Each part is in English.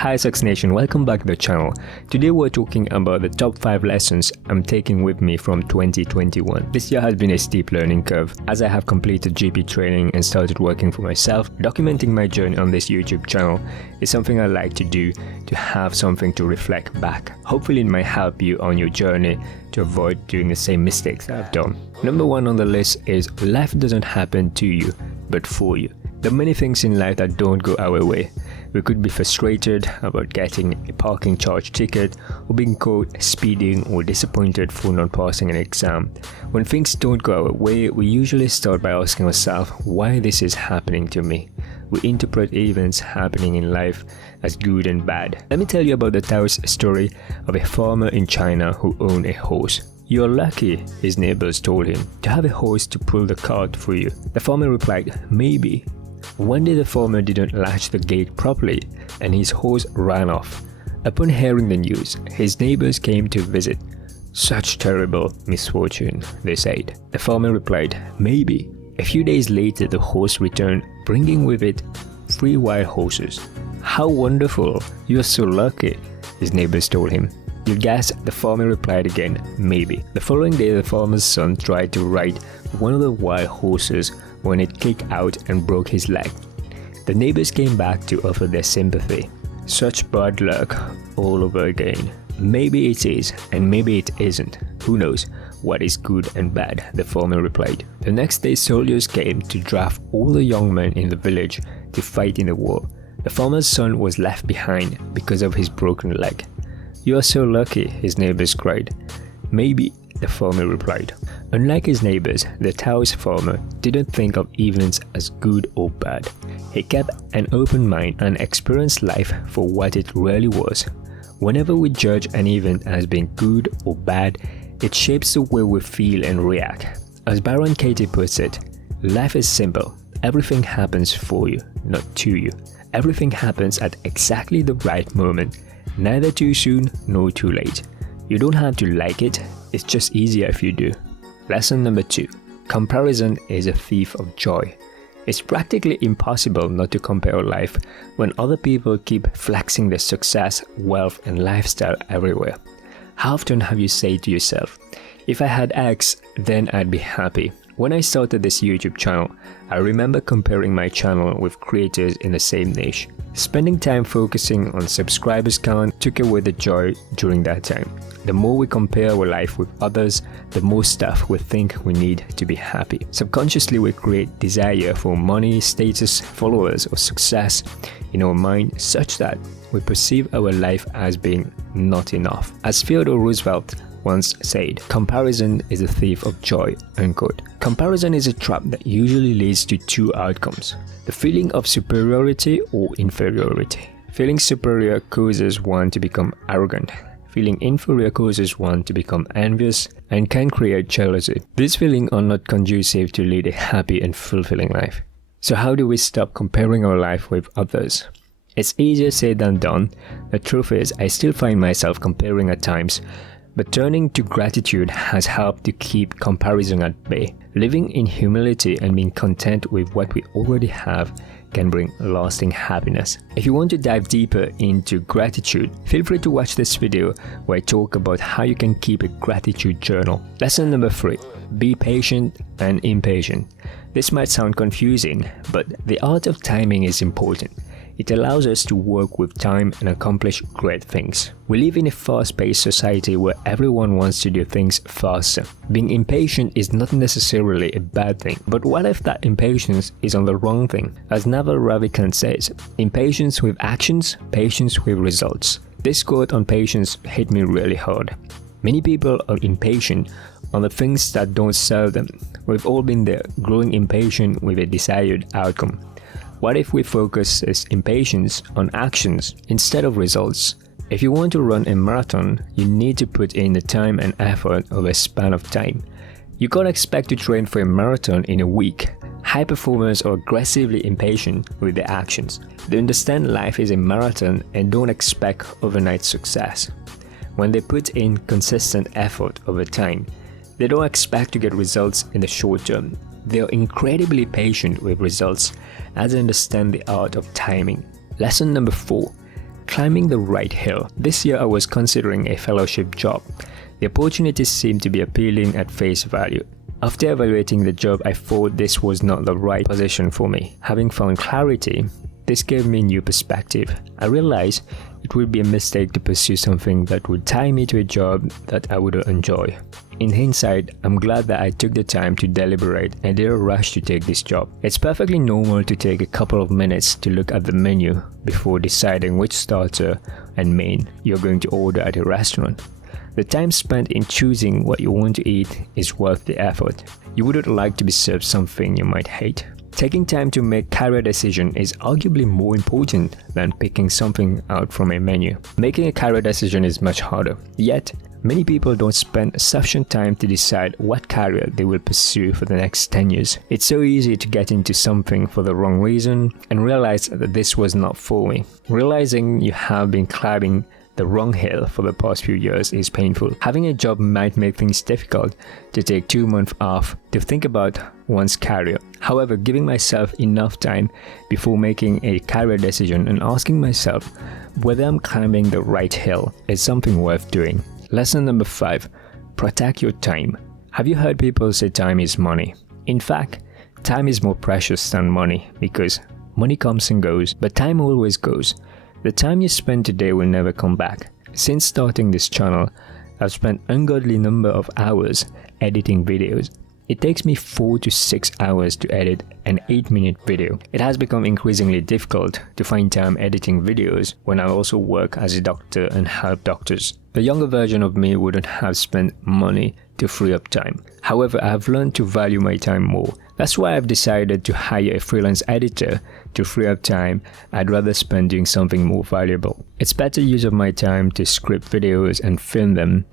Hi Success Nation, welcome back to the channel. Today we're talking about the top 5 lessons I'm taking with me from 2021. This year has been a steep learning curve as I have completed GP training and started working for myself. Documenting my journey on this YouTube channel is something I like to do to have something to reflect back. Hopefully it might help you on your journey to avoid doing the same mistakes that I've done. Number 1 on the list is life doesn't happen to you, but for you. There are many things in life that don't go our way. We could be frustrated about getting a parking charge ticket, or being caught speeding, or disappointed for not passing an exam. When things don't go our way, we usually start by asking ourselves why this is happening to me. We interpret events happening in life as good and bad. Let me tell you about the Taoist story of a farmer in China who owned a horse. "You're lucky," his neighbors told him, "to have a horse to pull the cart for you." The farmer replied, "Maybe." One day the farmer didn't latch the gate properly and his horse ran off. Upon hearing the news, his neighbors came to visit. "Such terrible misfortune," they said. The farmer replied, "Maybe." A few days later the horse returned, bringing with it 3 wild horses. "How wonderful, you're so lucky," his neighbors told him. "You guessed," the farmer replied again, "maybe." The following day the farmer's son tried to ride one of the wild horses when it kicked out and broke his leg. The neighbors came back to offer their sympathy. "Such bad luck all over again." "Maybe it is, and maybe it isn't. Who knows what is good and bad," the farmer replied. The next day soldiers came to draft all the young men in the village to fight in the war. The farmer's son was left behind because of his broken leg. "You are so lucky," his neighbors cried. "Maybe," the farmer replied. Unlike his neighbors, the Taoist farmer didn't think of events as good or bad. He kept an open mind and experienced life for what it really was. Whenever we judge an event as being good or bad, it shapes the way we feel and react. As Byron Katie puts it, life is simple. Everything happens for you, not to you. Everything happens at exactly the right moment, neither too soon nor too late. You don't have to like it, it's just easier if you do. Lesson number 2. Comparison is a thief of joy. It's practically impossible not to compare life when other people keep flexing their success, wealth, and lifestyle everywhere. How often have you said to yourself, "If I had X, then I'd be happy"? When I started this YouTube channel, I remember comparing my channel with creators in the same niche. Spending time focusing on subscribers count took away the joy during that time. The more we compare our life with others, the more stuff we think we need to be happy. Subconsciously we create desire for money, status, followers, or success in our mind such that we perceive our life as being not enough. As Theodore Roosevelt once said, "Comparison is a thief of joy," unquote. Comparison is a trap that usually leads to 2 outcomes: the feeling of superiority or inferiority. Feeling superior causes one to become arrogant. Feeling inferior causes one to become envious and can create jealousy. These feelings are not conducive to lead a happy and fulfilling life. So how do we stop comparing our life with others? It's easier said than done. The truth is, I still find myself comparing at times, but turning to gratitude has helped to keep comparison at bay. Living in humility and being content with what we already have can bring lasting happiness. If you want to dive deeper into gratitude, feel free to watch this video where I talk about how you can keep a gratitude journal. Lesson number 3. Be patient and impatient. This might sound confusing, but the art of timing is important. It allows us to work with time and accomplish great things. We live in a fast-paced society where everyone wants to do things faster. Being impatient is not necessarily a bad thing, but what if that impatience is on the wrong thing? As Naval Ravikant says, "Impatience with actions, patience with results." This quote on patience hit me really hard. Many people are impatient on the things that don't serve them. We've all been there, growing impatient with a desired outcome. What if we focus this impatience on actions instead of results? If you want to run a marathon, you need to put in the time and effort over a span of time. You can't expect to train for a marathon in a week. High performers are aggressively impatient with their actions. They understand life is a marathon and don't expect overnight success. When they put in consistent effort over time, they don't expect to get results in the short term. They are incredibly patient with results as they understand the art of timing. Lesson number 4. Climbing the right hill. This year I was considering a fellowship job. The opportunities seemed to be appealing at face value. After evaluating the job, I thought this was not the right position for me. Having found clarity, this gave me a new perspective. I realized it would be a mistake to pursue something that would tie me to a job that I wouldn't enjoy. In hindsight, I'm glad that I took the time to deliberate and didn't rush to take this job. It's perfectly normal to take a couple of minutes to look at the menu before deciding which starter and main you're going to order at a restaurant. The time spent in choosing what you want to eat is worth the effort. You wouldn't like to be served something you might hate. Taking time to make career decision is arguably more important than picking something out from a menu. Making a career decision is much harder. Yet, many people don't spend sufficient time to decide what career they will pursue for the next 10 years. It's so easy to get into something for the wrong reason and realize that this was not for me. Realizing you have been climbing the wrong hill for the past few years is painful. Having a job might make things difficult to take 2 months off to think about one's career. However, giving myself enough time before making a career decision and asking myself whether I'm climbing the right hill is something worth doing. Lesson number 5. Protect your time. Have you heard people say time is money? In fact, time is more precious than money because money comes and goes, but time always goes. The time you spend today will never come back. Since starting this channel, I've spent an ungodly number of hours editing videos. It takes me 4 to 6 hours to edit an 8-minute video. It has become increasingly difficult to find time editing videos when I also work as a doctor and help doctors. The younger version of me wouldn't have spent money to free up time. However, I have learned to value my time more. That's why I've decided to hire a freelance editor to free up time I'd rather spend doing something more valuable. It's better use of my time to script videos and film them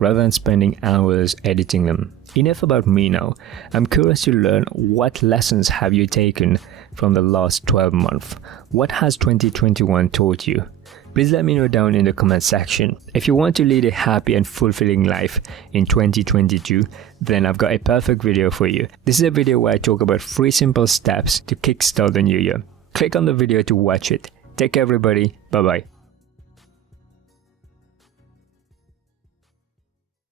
rather than spending hours editing them. Enough about me now. I'm curious to learn what lessons have you taken from the last 12 months. What has 2021 taught you? Please let me know down in the comment section. If you want to lead a happy and fulfilling life in 2022, then I've got a perfect video for you. This is a video where I talk about 3 simple steps to kickstart the new year. Click on the video to watch it. Take care everybody. Bye bye.